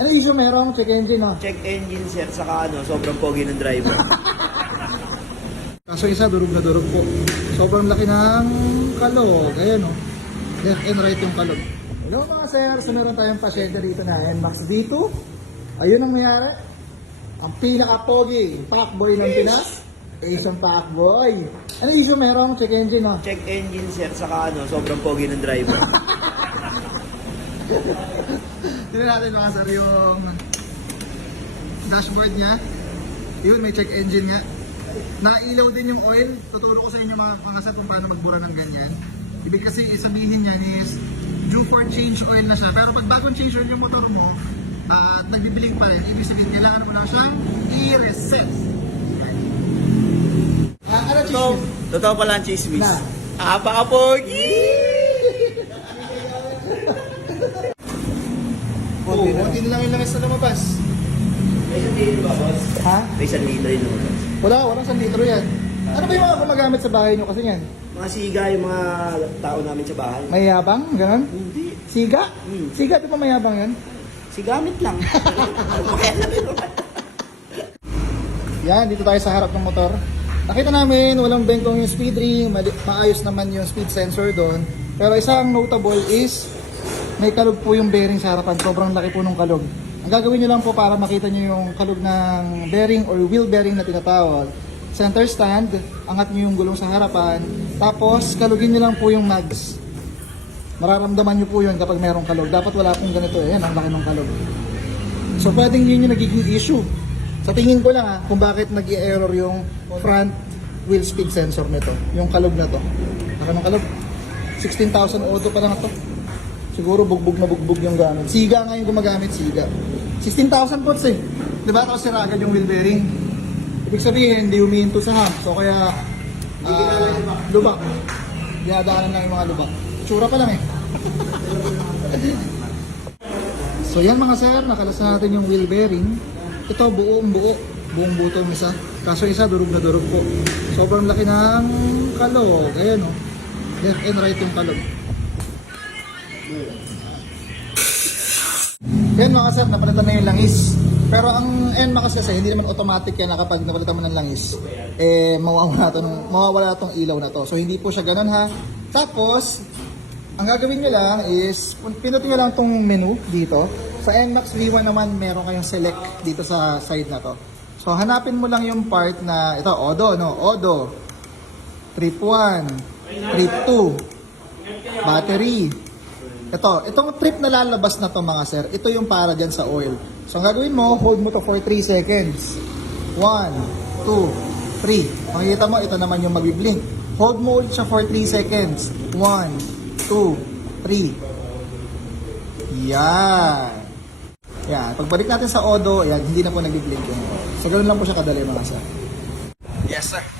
Ano issue meron? Check engine, no? Check engine sir, saka ano, sobrang pogi ng driver. Kaso isa, durog na durog po. Sobrang laki ng kalog. Ayan, no? Left and right yung kalog. Hello mga sir, so meron tayong pasyente dito na NMAX D2. Ayun ang mayari. Ang pinaka-pogi, packboy ng Pinas. Asian packboy. Ano issue meron? Check engine, no? Check engine sir, saka ano, sobrang pogi ng driver. Tignan natin mga sir yung dashboard niya. Yun, may check engine nga. Nailaw din yung oil. Tuturo ko sa inyo mga mga sir kung paano magbura ng ganyan. Ibig kasi sabihin niyan is due for change oil na siya. Pero pag bagong change oil yung motor mo at nagbibiling pa rin, ibig sabihin kailangan mo na siyang i-reset. Ah, ano Totoo, pala ang chismis. Na. Apaka-pogi! Oo, konti na lang yung langis na lumabas. May isang litro ba, boss? Ha? May isang litro yun. Wala, walang 1 litro yan. Ano ba yung mga gumagamit sa bahay nyo kasi yan? Mga siga yung mga tao namin sa bahay. Mayabang? Ganun? Hindi. Siga? Hmm. Siga, di ba mayabang yan? Sigamit lang. Yan, dito tayo sa harap ng motor. Nakita namin, walang bengkong yung speed ring, maayos naman yung speed sensor doon. Pero isang notable is, may kalog po yung bearing sa harapan. Sobrang laki po ng kalog. Ang gagawin nyo lang po para makita nyo yung kalog ng bearing or wheel bearing na tinatawag. Center stand, angat nyo yung gulong sa harapan. Tapos, kalugin nyo lang po yung mags. Mararamdaman nyo po yun kapag merong kalog. Dapat wala pong ganito. Ayan, ang laki ng kalog. So pwedeng yun yung nagiging issue. Sa tingin ko lang ha, kung bakit nag error yung front wheel speed sensor nito. Yung kalog na to. Ng kalog. 16,000 auto pa lang ito. Siguro bugbog na bugbog yung gamit. Siga nga yung gumagamit, siga. 16,000 pots eh. Di ba? Tapos sira agad yung wheel bearing. Ibig sabihin, hindi humihinto sa hump. So kaya, ah, lubak. Dinadaanan lang yung mga lubak. Tsura pa lang eh. So yan mga sir, nakalas na natin yung wheel bearing. Ito buong buo, buong buo itong isa. Kaso isa durog na durog po. Sobrang laki ng kalog. Ayan o. Left and right yung kalog. Yan mga sir, napalitan na yung langis. Pero ang NMAX kasi, hindi naman automatic yan na kapag napalitan mo ng langis, eh, mawawala, to, mawawala tong ilaw na to. So, hindi po siya ganun ha. Tapos, ang gagawin nyo lang is, pinutin nyo lang tong menu dito. Sa NMAX V1 naman, meron kayong select dito sa side na to. So, hanapin mo lang yung part na, ito, Odo, no? Odo. Trip 1. Trip 2. Battery. Ito, itong trip na lalabas na to mga sir, ito yung para dyan sa oil. So, ang gagawin mo, hold mo to for 3 seconds. 1, 2, 3. Makikita mo, ito naman yung magbiblink. Hold mo ulit siya for 3 seconds. 1, 2, 3. Yan. Yan. Pagbalik natin sa Odo, yan, hindi na po nagbiblink yun. So, ganun lang po siya kadali mga sir. Yes, sir.